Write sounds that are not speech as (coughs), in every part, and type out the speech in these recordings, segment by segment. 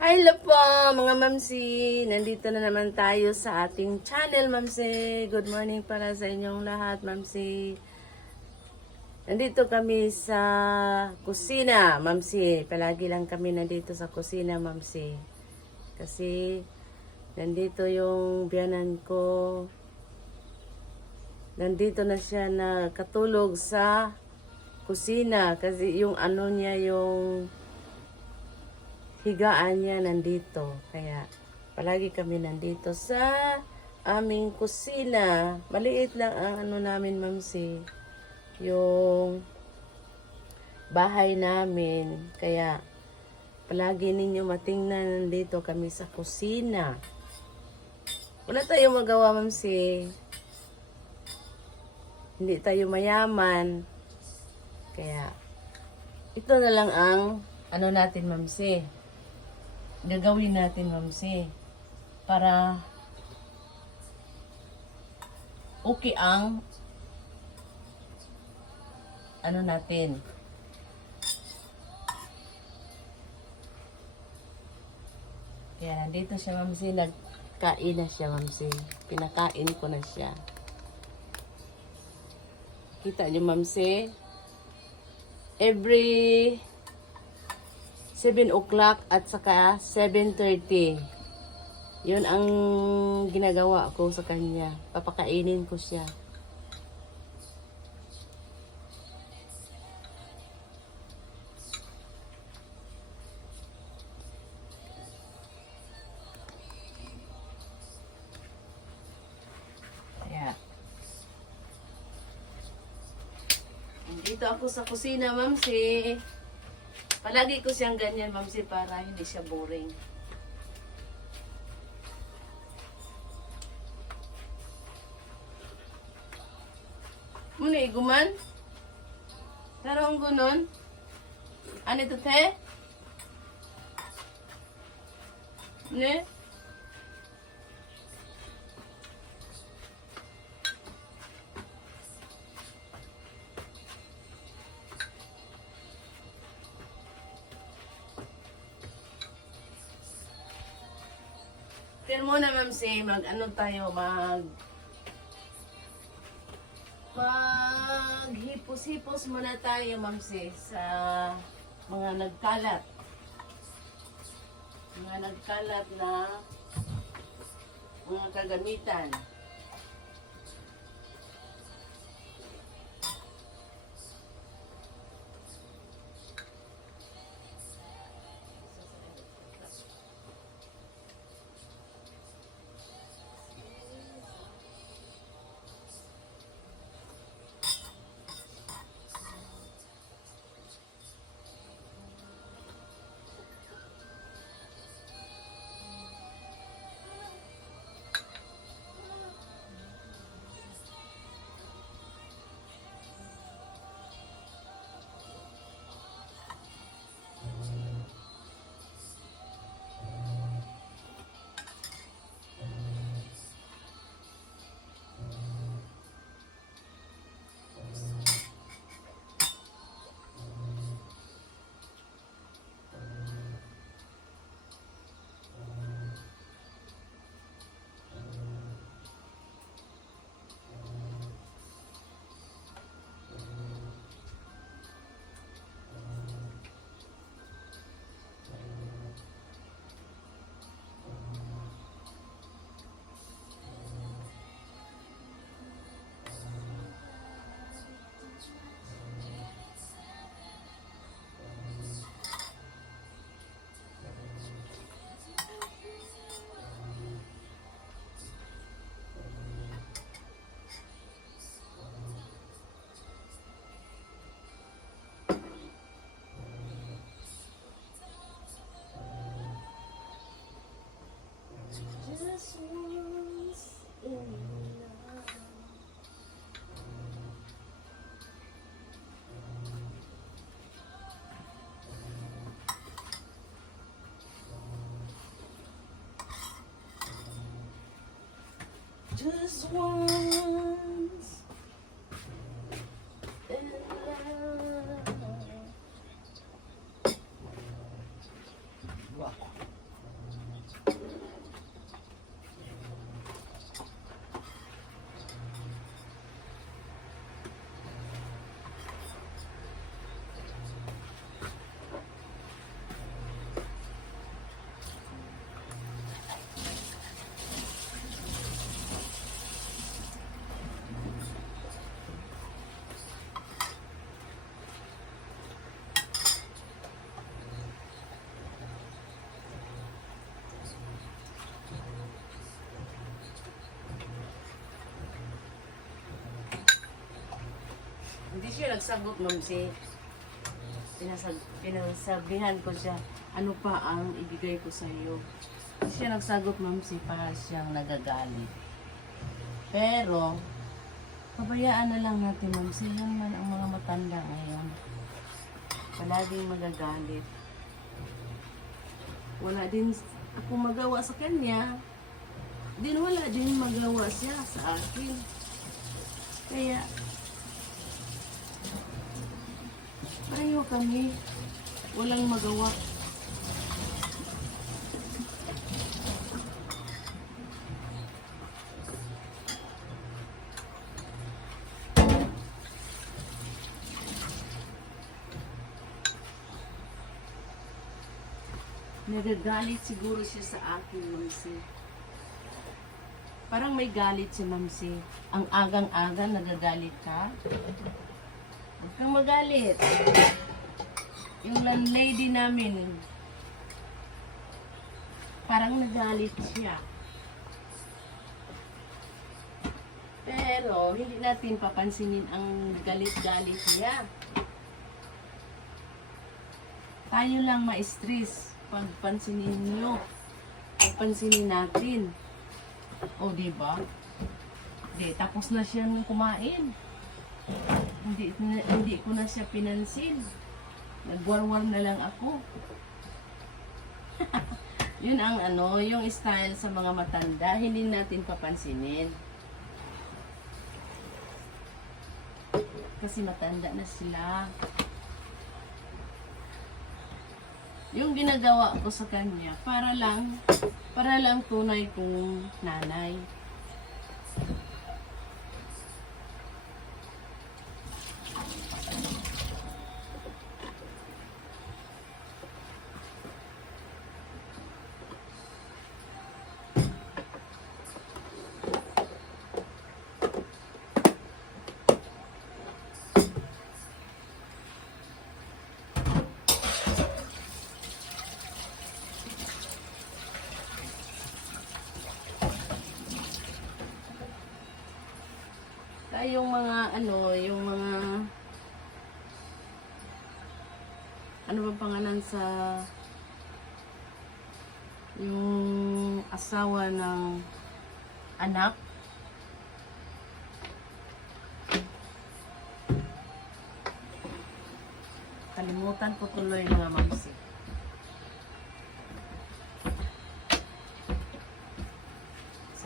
Hello po mga mamsi! Nandito na naman tayo sa ating channel mamsi. Good morning para sa inyong lahat mamsi. Nandito kami sa kusina mamsi. Palagi lang kami nandito sa kusina mamsi. Kasi nandito yung biyanan ko. Nandito na siya na katulog sa kusina. Kasi yung ano niya yung higaan niya nandito. Kaya palagi kami nandito sa aming kusina. Maliit lang ang ano namin, mamsi. Yung bahay namin. Kaya palagi ninyo matingnan nandito kami sa kusina. Wala tayong magawa, mamsi. Hindi tayo mayaman. Kaya ito na lang ang ano natin, mamsi gagawin natin, mamsi, para okay ang ano natin. Kaya nandito siya, mamsi, nagkain na siya, mamsi. Pinakain ko na siya. Kita niyo, mamsi, every 7 o'clock at saka 7.30. Yun ang ginagawa ko sa kanya. Papakainin ko siya. Dito ako sa kusina, mamsi. Palagi ko siyang ganyan, mamsi, para hindi siya boring. Muna iguman? Pero ang gunon? Ano ito, te? Ne? Pero muna, ma'am, si mag ano tayo, mag mag hipos-hipos muna tayo, ma'am, si sa mga nagkalat. Mga nagkalat na mga kagamitan. just one. Hindi siya nagsagot, ma'am, si pinasag, pinasabihan ko siya, ano pa ang ibigay ko sa iyo. Hindi siya nagsagot, ma'am, si para siyang nagagalit. Pero, pabayaan na lang natin, ma'am, si yun man ang mga matanda ngayon. Palaging magagalit. Wala din ako magawa sa kanya. Din wala din magawa siya sa akin. Kaya, pareho kami. Walang magawa. Nagagalit siguro siya sa akin, Mamsi. Parang may galit si Mamsi. Ang agang-aga, nagagalit ka? Kang magalit. Yung landlady namin, parang nagalit siya. Pero, hindi natin papansinin ang galit-galit niya. Tayo lang ma-stress pag pansinin nyo. Pagpansinin natin. O, di ba? Di, tapos na siya nung kumain. Hindi, hindi ko na siya pinansin. Nagwarwar na lang ako. (laughs) Yun ang ano, yung style sa mga matanda, hindi natin papansinin. Kasi matanda na sila. Yung ginagawa ko sa kanya, para lang, para lang tunay kong nanay. Yung mga ano, yung mga ano ba pangalan sa yung asawa ng anak? Kalimutan ko tuloy mga mamsi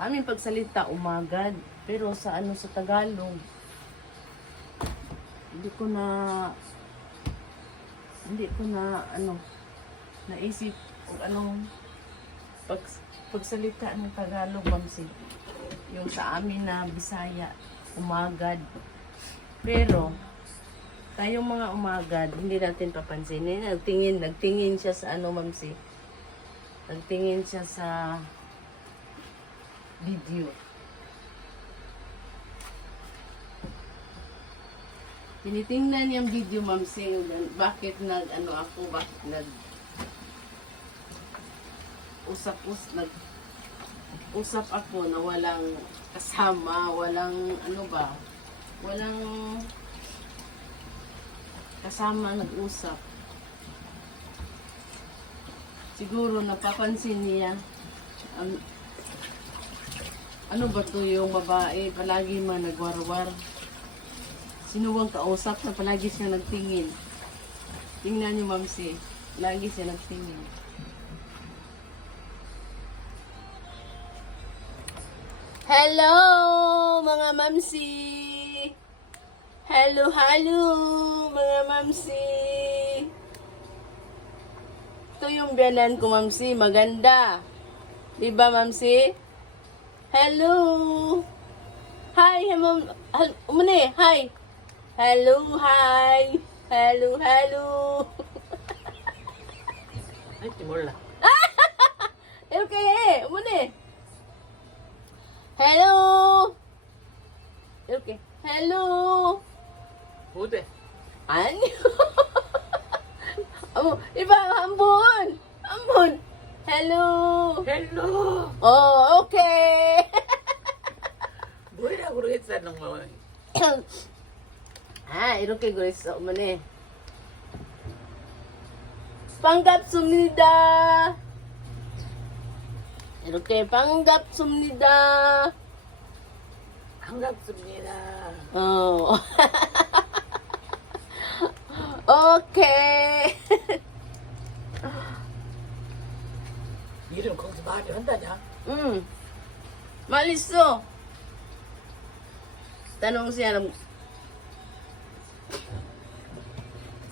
sa aming pagsalita umagad pero sa ano sa Tagalog hindi ko na hindi ko na ano naisip kung anong pag, pagsalita ng Tagalog mamsi. Yung sa amin na Bisaya umagad pero tayong mga umagad hindi natin papansinin. Nagtingin nagtingin siya sa ano mamsi? Nagtingin siya sa video Tinitingnan yung video, Ma'am Sing, bakit nag, ano ako, bakit nag, usap-us, nag, usap ako na walang kasama, walang, ano ba, walang kasama nag-usap. Siguro napapansin niya, ang, ano ba to yung babae, palagi man nagwarwar. Sinuwang kausap na palagi siya nagtingin. Tingnan niyo, Ma'am si. Lagi siya nagtingin. Hello, mga mamsi! Hello, hello, mga mamsi! Ito yung biyanan ko, mamsi. Maganda. Diba, mamsi? Hello! Hi, ma'am. Hal- Umani, hi! Hello, hi! Hello, hello! Ay, timur lah. Okay, umani. Hello! Okay. Hello! Bude. Anyo? Amo, iba, ambon! Ambon! Hello! Hello. Oh, okay! Bude aku udah sa nang mama. Ah, 이 (laughs) (coughs) 렇게 그랬어, 어머니. 반갑습니다. 이렇게 반갑습니다. 반갑습니다. 어. (laughs) 오케이. (laughs) 이름 거기서 말이 한다냐? 응. 말있어. Tanong siya ng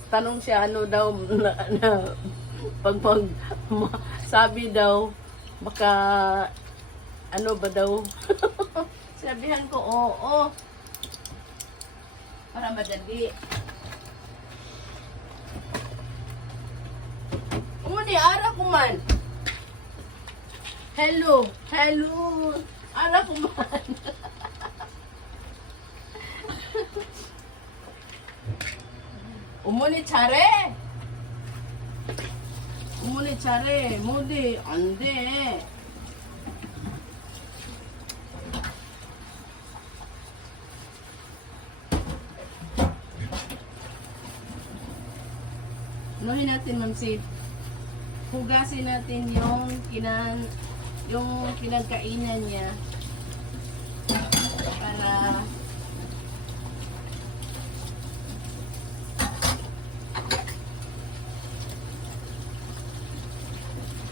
Tanong siya ano daw na, na pag pag ma- sabi daw baka ano ba daw Sabihan ko oo. Para madali. Umuni, ara ko man. Hello, hello. Ara ko man. 어머니 잘해. 어머니 잘해. 뭐지? 안 돼. Anuhin natin, Ma'am si Hugasin natin yung kinan yung pinagkainan niya para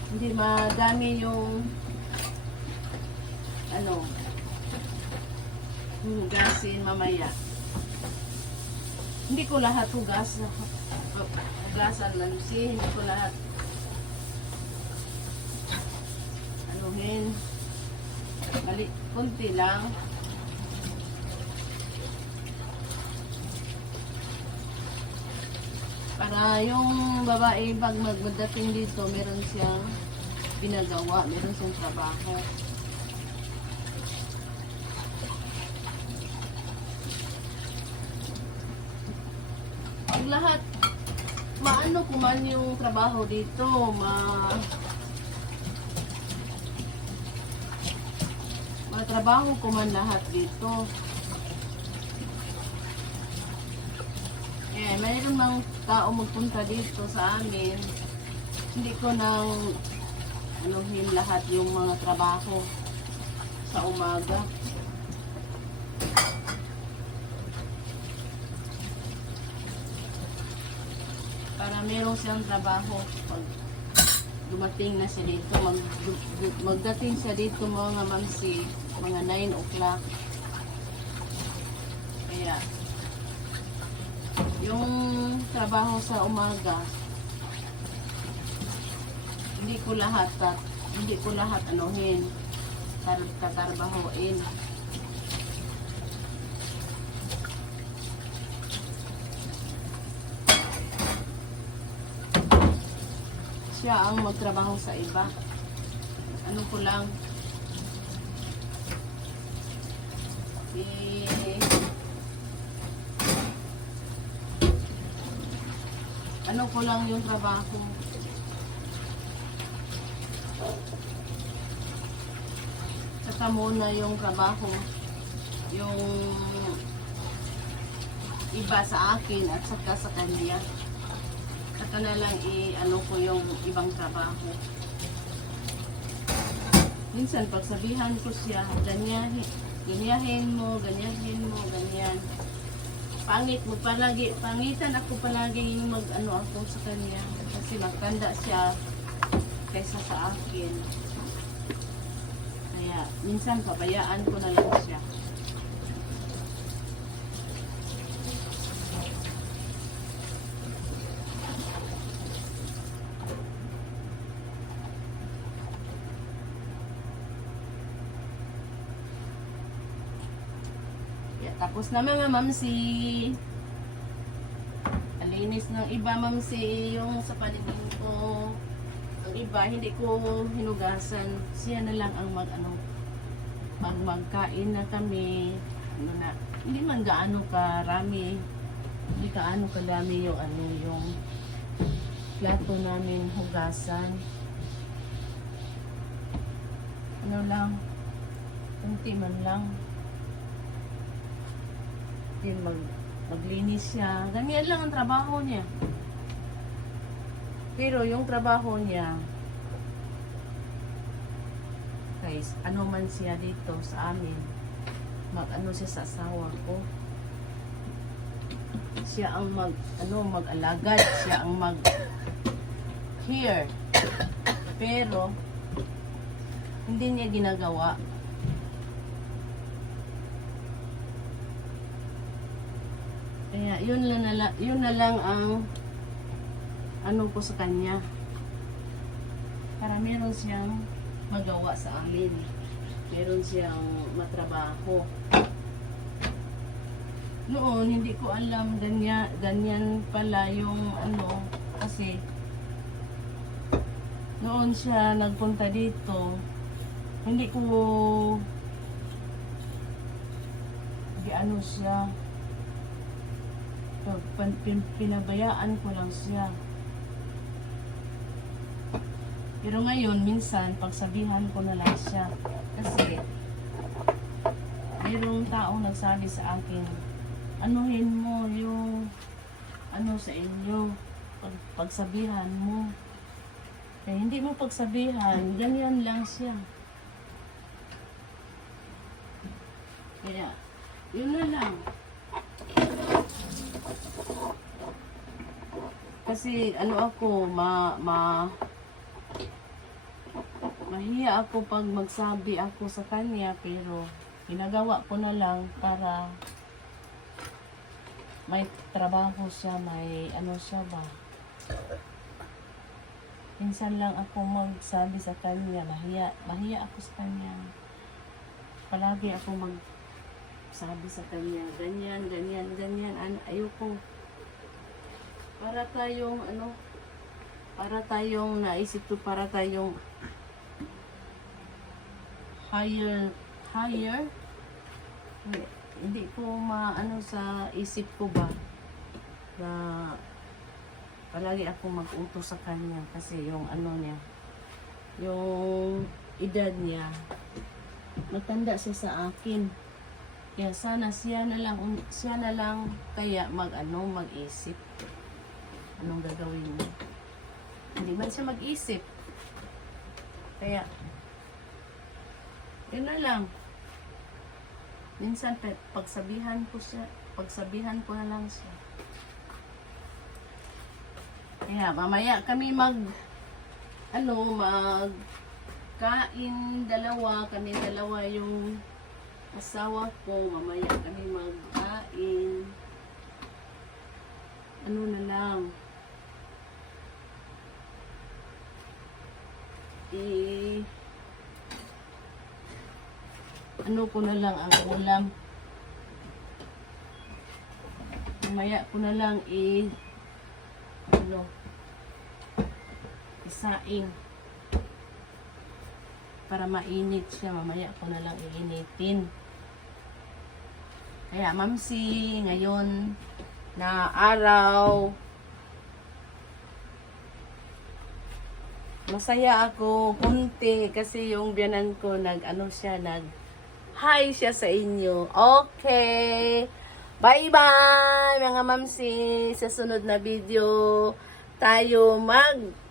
hindi madami yung ano hugasin mamaya. Hindi ko lahat hugas hugasan lang si hindi ko lahat anuhin mali kunti lang. Para yung babae pag magdating dito meron siyang ginagawa meron siyang trabaho. Pag lahat maano kuman yung trabaho dito ma matrabaho ko man lahat dito. Eh, mayroon mang tao magpunta dito sa amin. Hindi ko nang anuhin lahat yung mga trabaho sa umaga. Para meron siyang trabaho pag dumating na siya dito, mag, magdating siya dito mga mamsi, mga 9 o'clock. Kaya, yung trabaho sa umaga, hindi ko lahat, tat, hindi ko lahat anuhin, tar, tatarbahoin. siya ang magtrabaho sa iba. Ano ko lang, eh, ano ko lang yung trabaho. Saka muna yung trabaho, yung iba sa akin at saka sa kanya. Saka na lang i-ano ko yung ibang trabaho. Minsan pagsabihan ko siya, ganyahin, ganyahin mo, ganyahin mo, ganyan. Pangit mo palagi, pangitan ako palagi yung mag-ano ako sa kanya. Kasi magtanda siya kaysa sa akin. Kaya minsan pabayaan ko na lang siya. Tapos na mga mamsi. Alinis ng iba mamsi yung sa paningin ko. Ang iba hindi ko hinugasan. Siya na lang ang mag ano pag magkain na kami ano na hindi man gaano karami hindi gaano kadami yung ano yung plato namin hugasan ano lang kunti man lang yun mag maglinis siya. Ganyan lang ang trabaho niya. Pero yung trabaho niya, guys, ano man siya dito sa amin, mag ano siya sa asawa ko. Siya ang mag ano mag-alagad, siya ang mag here. Pero hindi niya ginagawa. Kaya yun na, la- yun na lang ang ano ko sa kanya. Para meron siyang magawa sa amin. Meron siyang matrabaho. Noon, hindi ko alam ganyan, ganyan pala yung ano, kasi noon siya nagpunta dito, hindi ko di ano siya pinabayaan ko lang siya. Pero ngayon, minsan, pagsabihan ko na lang siya. Kasi, mayroong taong nagsabi sa akin, anuhin mo yung ano sa inyo, pag, pagsabihan mo. Eh, hindi mo pagsabihan, ganyan lang siya. Kaya, yun na lang. Kasi ano ako, ma, ma, mahiya ako pag magsabi ako sa kanya, pero ginagawa ko na lang para may trabaho siya, may ano siya ba. Minsan lang ako magsabi sa kanya, mahiya, mahiya ako sa kanya. Palagi ako mag sabi sa kanya, ganyan, ganyan, ganyan, ano, ayoko. Para tayong, ano, para tayong naisip ko, para tayong higher, higher, hindi, ko maano sa isip ko ba, na palagi ako mag-utos sa kanya kasi yung ano niya, yung edad niya, matanda siya sa akin. Kaya sana siya na lang, siya na lang kaya mag ano, mag-isip. Anong gagawin niya. Hindi man siya mag-isip. Kaya, yun na lang. Minsan, pagsabihan ko siya, pagsabihan ko na lang siya. Kaya, mamaya kami mag, ano, mag, kain dalawa, kami dalawa yung asawa ko, mamaya kami magkain. Ano na lang. Eh, ano ko na lang ang ulam. Mamaya ko na lang eh, ano, isaing para mainit siya. Mamaya ko na lang iinitin. Kaya, mamsi, ngayon na araw, masaya ako kunti kasi yung biyanan ko nag ano siya nag hi siya sa inyo. Okay. Bye bye mga mamsi. Sa sunod na video tayo mag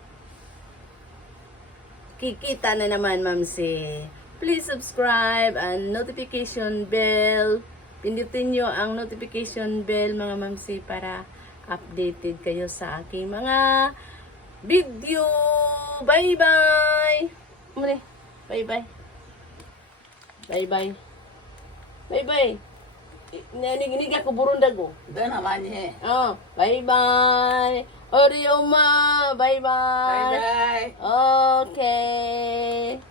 kikita na naman, mamsi. Please subscribe and notification bell. Pindutin nyo ang notification bell, mga mamsi, para updated kayo sa aking mga video. Bye-bye! Muli. Bye-bye. Bye-bye. Bye-bye. Nanig-nig ako burundago. Doon naman niya. Oh, bye-bye. Oreo ma, bye-bye. Bye-bye. Okay.